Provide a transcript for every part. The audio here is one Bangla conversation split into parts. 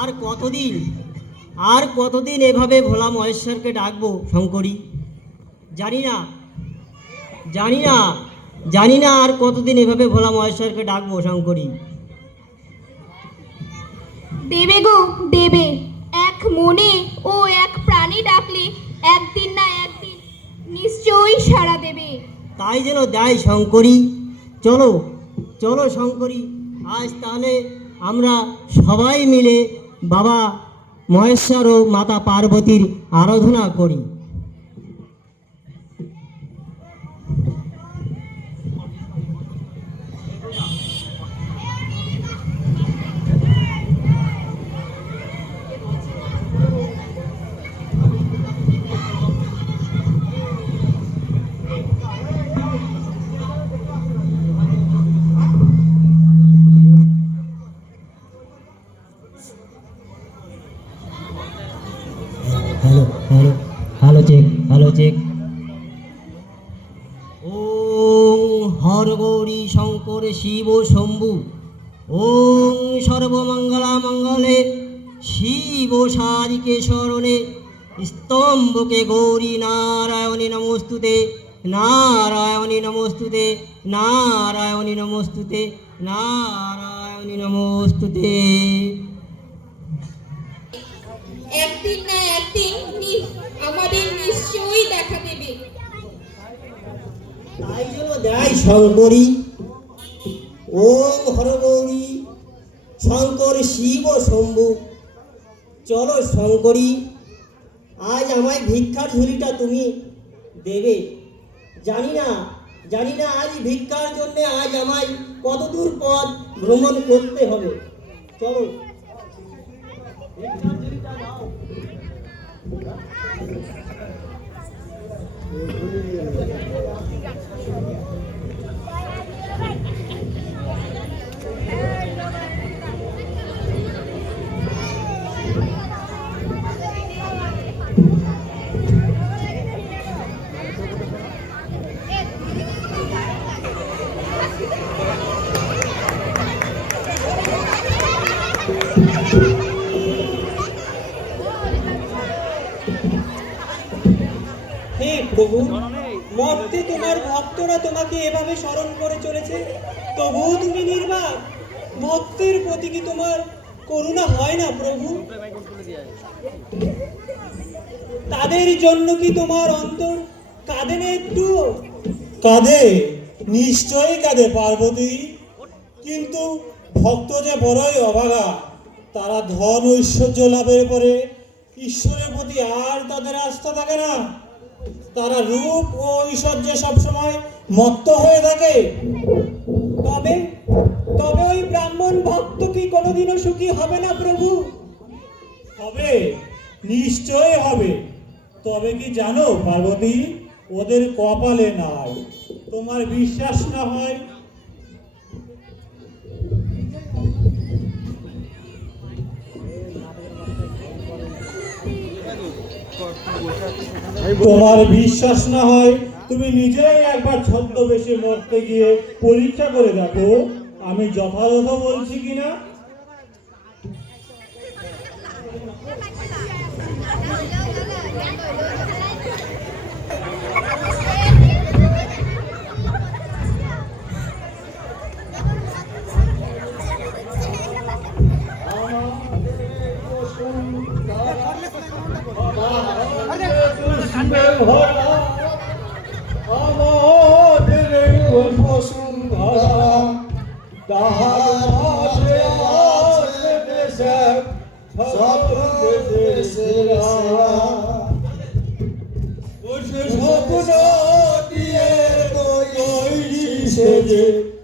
আর কতদিন? আর কতদিন এভাবে ভোলা মহেশ্বরকে ডাকবো শঙ্করী? জানি না জানি না জানি না আর কতদিন এভাবে ভোলা মহেশ্বরকে ডাকবো শঙ্করী। দেবে গো দেবে। এক মনে ও এক প্রাণী ডাকলে একদিন না একদিন নিশ্চয়ই সাড়া দেবে। তাই যেন দেয় শঙ্করী। চলো চলো শঙ্করী আজ তাহলে আমরা সবাই মিলে বাবা মহেশ্বর ও মাতা পার্বতীর আরাধনা করি। ওম হর গৌরী শঙ্কর শিব শম্ভু ওম সর্বমঙ্গলা মঙ্গলে শিব সারিকে স্মরণে স্তম্ভকে গৌরী নারায়ণী নমস্তুতে নারায়ণী নমস্তুতে নারায়ণী নমস্তুতে নারায়ণী নমস্তুতে। একদিন না একদিন আমাদের নিশ্চয়ই দেখা তাই জন্য দেয় শঙ্করী ওম হরগৌরী, শঙ্কর শিব শম্ভু। চলো শঙ্করী, আজ আমায় ভিক্ষার ঝুলিটা তুমি দেবে। জানি না জানি না আজ ভিক্ষার জন্য আজ আমায় কত দূর পথ ভ্রমণ করতে হবে। চলো। হে প্রভু, মর্তে তোমার ভক্তরা তোমাকে এভাবে স্মরণ করে চলেছে, তবুও তুমি নির্বাক। ভক্তের প্রতি কি তোমার করুণা হয় না প্রভু? তাদের জন্য কি তোমার অন্তর কাঁদে না একটু? কাঁদে, নিশ্চয়ই কাঁদে পার্বতী। কিন্তু ভক্ত যে বড়ই অভাগা। তারা ধন ঐশ্বর্য লাভের পরে ঈশ্বরের প্রতি আর তাদের আস্থা থাকে না। তারা রূপ ও ঐশ্বর্যে সবসময় মত্ত হয়ে থাকে। তবে তবে ওই ব্রাহ্মণ ভক্ত কি কোনোদিনও সুখী হবে না প্রভু? হবে নিশ্চয় হবে। তবে কি জানো, পার্বতী, ওদের কপালে নাই। তোমার বিশ্বাস না হয় তোমার বিশ্বাস না হয় তুমি নিজেই একবার ছদ্মবেশে মরতে গিয়ে পরীক্ষা করে দেখো, আমি যথাযথ বলছি কিনা? mevhara Ama derin posunlara Daha cemaat nefese Sabrı nefesine Koşur kapına diye koy istedi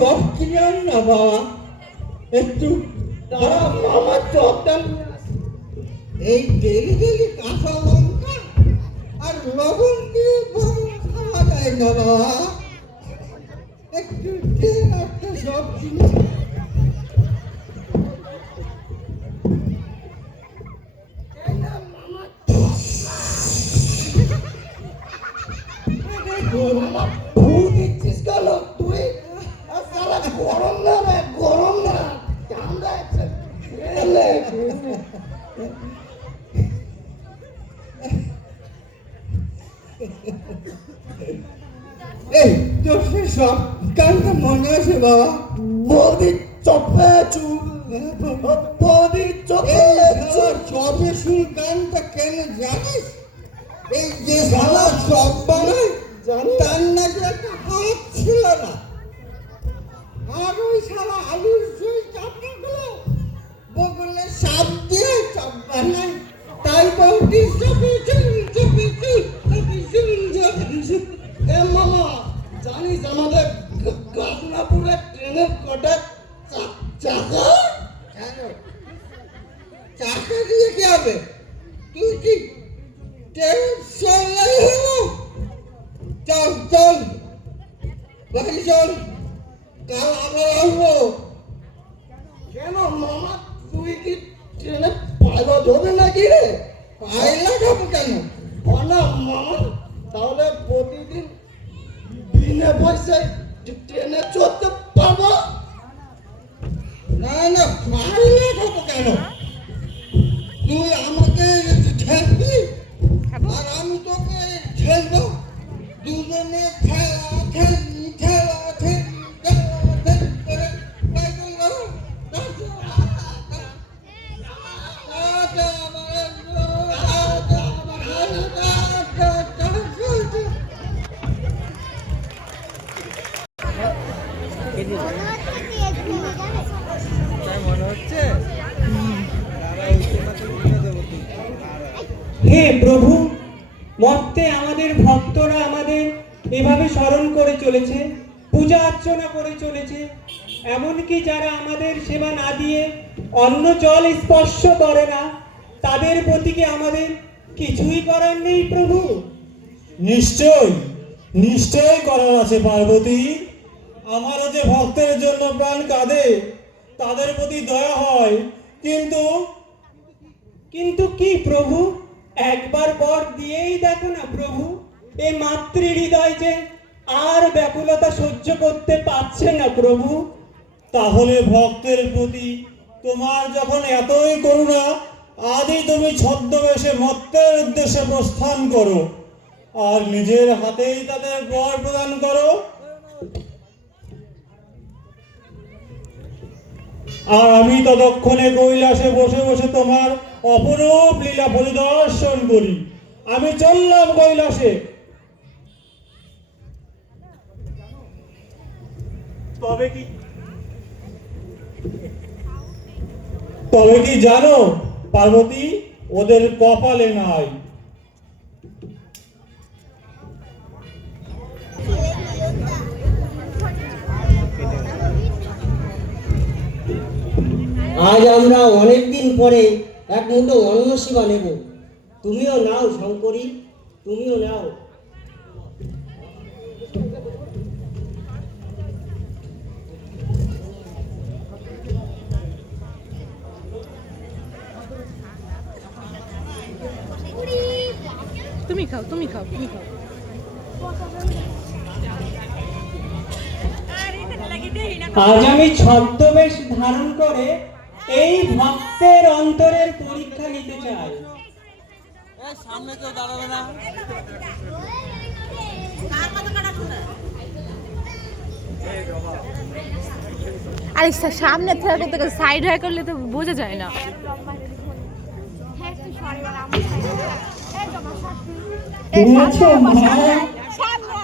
সব ক্লিয়ার না বাবা একটু দাঁড়া মামা চপটা এই ডেলি ডেলি কাঁচা লঙ্কা আর লবণ দিয়ে বাবা খাওয়া যায় না বাবা একটু একটা সব জিনিস ভুল এই তোর সব গানটা মনে আছে বাবা? বৌদি চপে চুল। বৌদি চপে চপে চুল গানটা কেন জানিস? এই যে শালা সব বানায় তার নাকি একটা হাত ছিল না। আর ওই শালা আলুর সুই চাপড়াগুলো বগলে সাপ দিয়ে চাপ বানায়। তাই বৌদি, চপে চুল চপে এ মামা, জানিস আমাদের গাজনাপুরে ট্রেনের কটা এমনকি যারা আমাদের সেবা না দিয়ে অন্য জল স্পর্শ করে না তাদের প্রতি কি আমাদের কিছুই করার নেই প্রভু? নিশ্চয় নিশ্চয় করার আছে পার্বতী। আমারও যে ভক্তের জন্য প্রাণ কাঁদে তাদের প্রতি দয়া হয় কিন্তু কিন্তু কি প্রভু? একবার বর দিয়েই দেখো না প্রভু এ মাতৃ হৃদয় যে আর ব্যাকুলতা সহ্য করতে পারছে না প্রভু। তাহলে ভক্তের প্রতি তোমার যখন এতই করুণা, আদি তুমি ছদ্মবেশে মত্তের উদ্দেশ্যে প্রস্থান করো আর নিজের হাতেই তাদের বর প্রদান করো। আর আমি ততক্ষণে কৈলাসে বসে বসে তোমার অপরূপ লীলা পরিদর্শন করি। আমি চললাম কৈলাসে। তবে কি? তবে কি জানো, পার্বতী? ওদের কপালে নাই। আজ আমরা অনেক দিন পরে এক মুঠো অন্ন সেবা নেব। তুমিও নাও, শঙ্করী, তুমিও নাও। তুমি খাও তুমি খাও তুমি খাও। আজ আমি ছদ্মবেশ ধারণ করে এই ভক্তের অন্তরের পরীক্ষা নিতে চাই। সামনে কেউ দাঁড়াবে না। আরে সামনে থেকে সাইড হয়ে করলে তো বোঝা যায় না। কে আছো মা?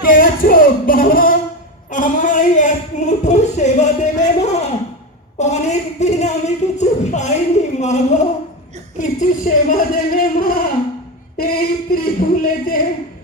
কে আছো বাবা আমায় এক মুঠো সেবা দেবে না অনেকদিন আমি কিছু খাইনি মা কিছু সেবা দেবে মা? এই ত্রিকুলেতে আমার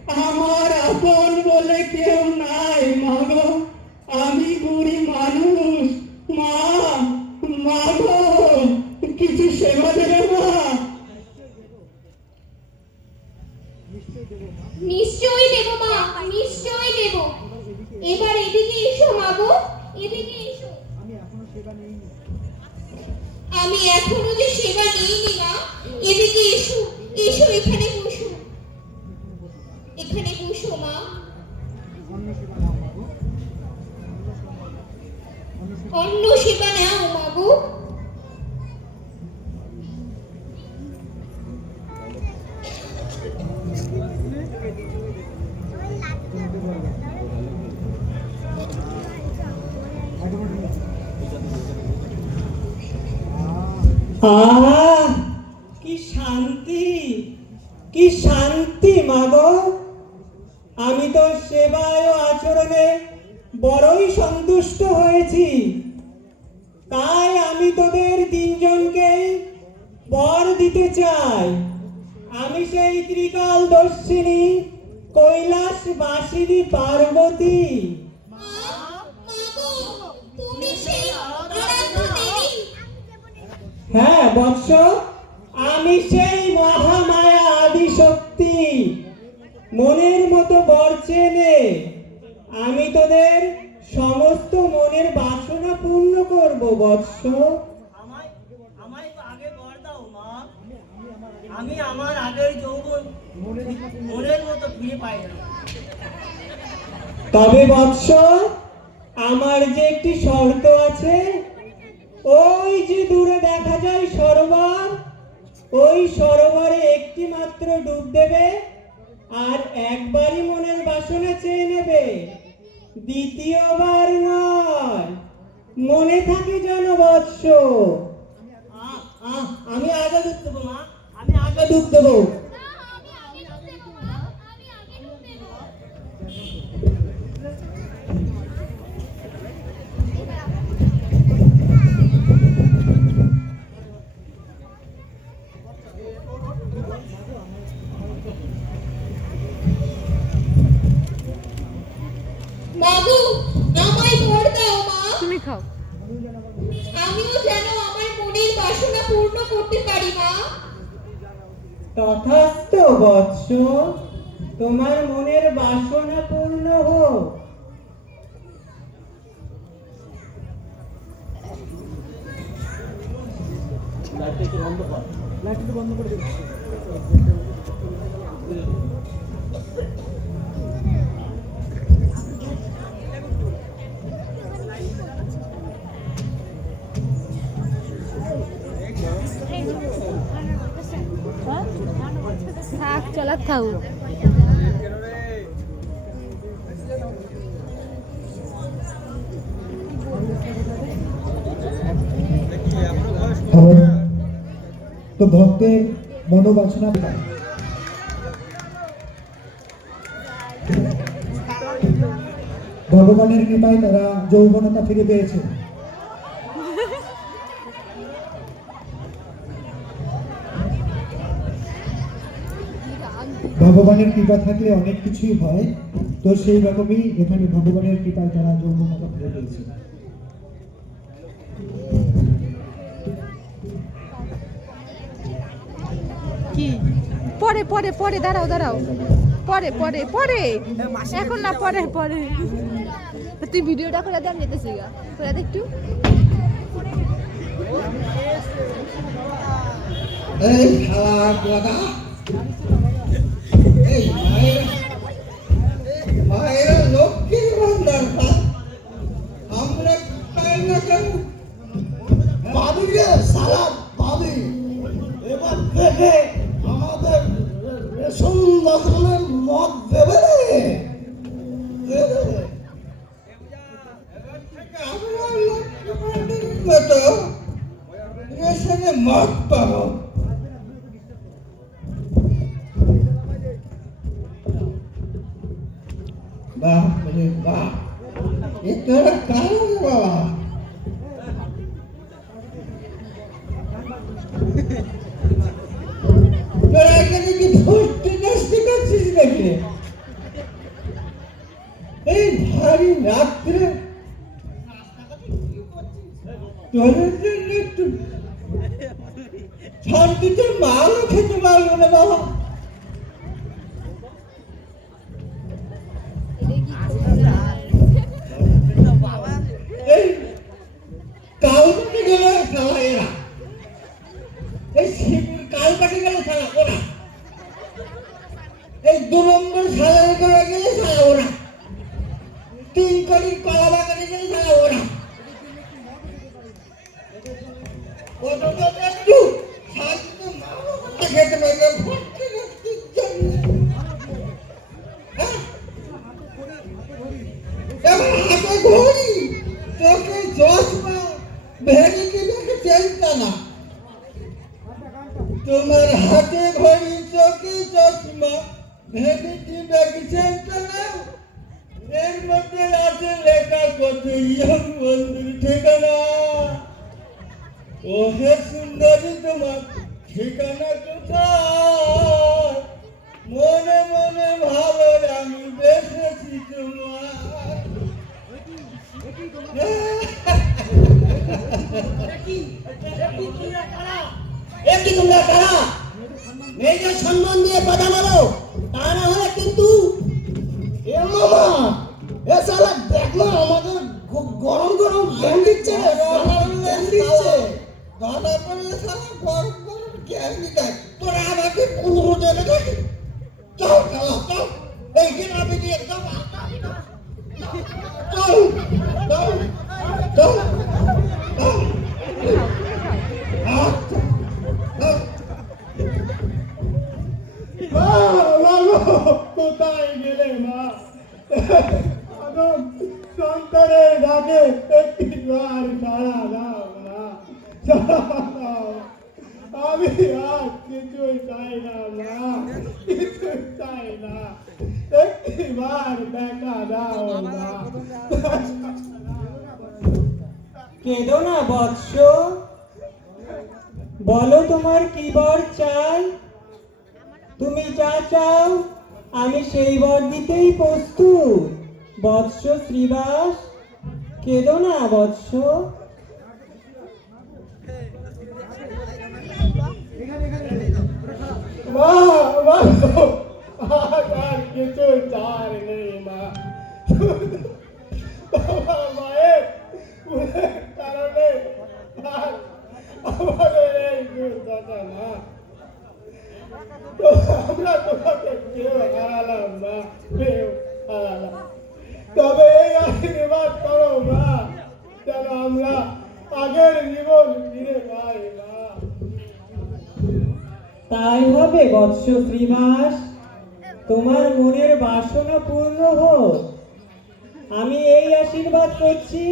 আহ! কি শান্তি কি শান্তি মাগো আমি তো সেবায় আচরণে বড়ই সন্তুষ্ট হয়েছি। তাই আমি তোদের তিনজনকেই বর দিতে চাই। আমি সেই ত্রিকাল দর্শিনী কৈলাস বাসিনী পার্বতী মাগো তুমি সেই আরাধ্য দেবী হ্যাঁ বৎস। আমি সেই মহামায়া আদি শক্তি মনের মতো বর চেনে। আমি তোদের সমস্ত মনের বাসনা পূর্ণ করব বৎস। আমায় আমায় আগে বর মা। আমি আমার আগের যৌবন মনের মতো ফিরে পাই না। তবে বৎস আমার যে একটি শর্ত আছে ওই যে দূরে দেখা যায় সরোবর, ওই সরোবরে একটি মাত্র ডুব দেবে আর একবারই মনের বাসনা চেয়ে নেবে। দ্বিতীয়বার নয়, মনে থাকে যেন বৎস। আমি আগে ডুব দেবো আমি আগে ডুব দেবো মাগো আমায় বর দাও মা তুমি খাও আমিও যেন আমার মনের বাসনা পূর্ণ করতে পারি মা তথাস্থ বৎস তোমার মনের বাসনা পূর্ণ হোক। থাক চলা থাও হবে তো ভক্তের মনোবাসনা ভগবানের কৃপায় তারা যৌবনতা ফিরে পেয়েছে। ভগবানের কৃপা থাকলে অনেক কিছুই হয়। তো সেই রকমই এখানে ভগবানের কৃপায় তারা যৌবনতা ফিরে পেয়েছে। কি? পরে পরে পরে দাঁড়াও দাঁড়াও। পরে পরে পরে। এখন না পরে পরে। তুই ভিডিওটা করে দে আমি যেতেছি গা। করে দে একটু। এই খাওয়া দাদা এই মায়েরা মায়েরা লক্ষ্মীর ভান্ডার পায়। আমরা পাই না কেন? পাবি রে সারা পাবি। এবার থেকে আমাদের রেশন দোকানের মদ দেবে আমরা লক্ষ্মী ভান্ডারে মতো রেশনে মত পাবো। ভেড়িকে দেখে চেনটা না তোমার হাতে ঘড়ি চোখে চশমা ভেড়িটি দেখে চেনটা না এর মধ্যে আছে লেখা কত ইয়ং বন্ধুর ঠিকানা ও হে সুন্দরী তোমার ঠিকানা কোথায় মনে মনে ভালো আমি বেসেছি তোমার একটি তোমরা কারা মেয়েদের সম্মান দিয়ে কথা বলো তা না হলে কিন্তু এ মামা এ শালা দেখ না আমাদের গরম গরম জ্ঞান দিচ্ছে। গরম দিচ্ছে দাদা করে শালা গরম আমি আর কিছুই চাই না, মা। কিছুই চাই না। একটি বার দেখা দাও না কেঁদো না বৎস। বলো তোমার কি বর চাই? তুমি যা চাও, আমি সেই বর দিতেই প্রস্তুত। বৎস শ্রীবাস। কেঁদো না বৎস। মা আজ আর কিছু চার নেই মা বাবা মায়ের কারণে আমাদের এই দুর্দশা না তো আমরা তোমাকে কেউ হারালাম না কেউ হারালাম তবে এই আশীর্বাদ করো মা যেন আমরা আগের জীবন ফিরে পাই মা তাই হবে বৎস শ্রীবাস তোমার মনের বাসনা পূর্ণ হোক। আমি এই আশীর্বাদ করছি,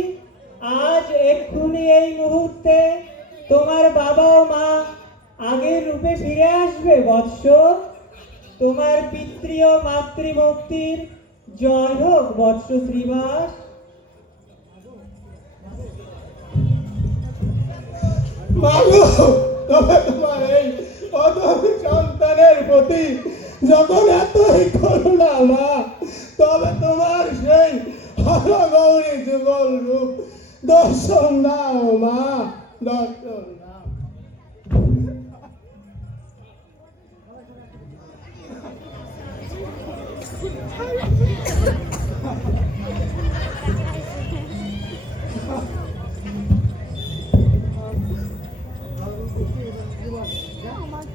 আজ এক্ষুনি এই মুহূর্তে তোমার বাবা ও মা আগের রূপে ফিরে আসবে, বৎস। তোমার পিতৃ ও মাতৃভক্তির জয় হোক, বৎস শ্রীবাস মাগো তবে তোমার অদম সন্তানের প্রতি যখন এতই করুণা মা, তবে তোমার সেই হরগৌরী যুগল রূপ। দর্শন দাও মা, দর্শন দাও।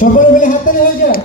সকলে মিলে হাততালি হয়ে যায়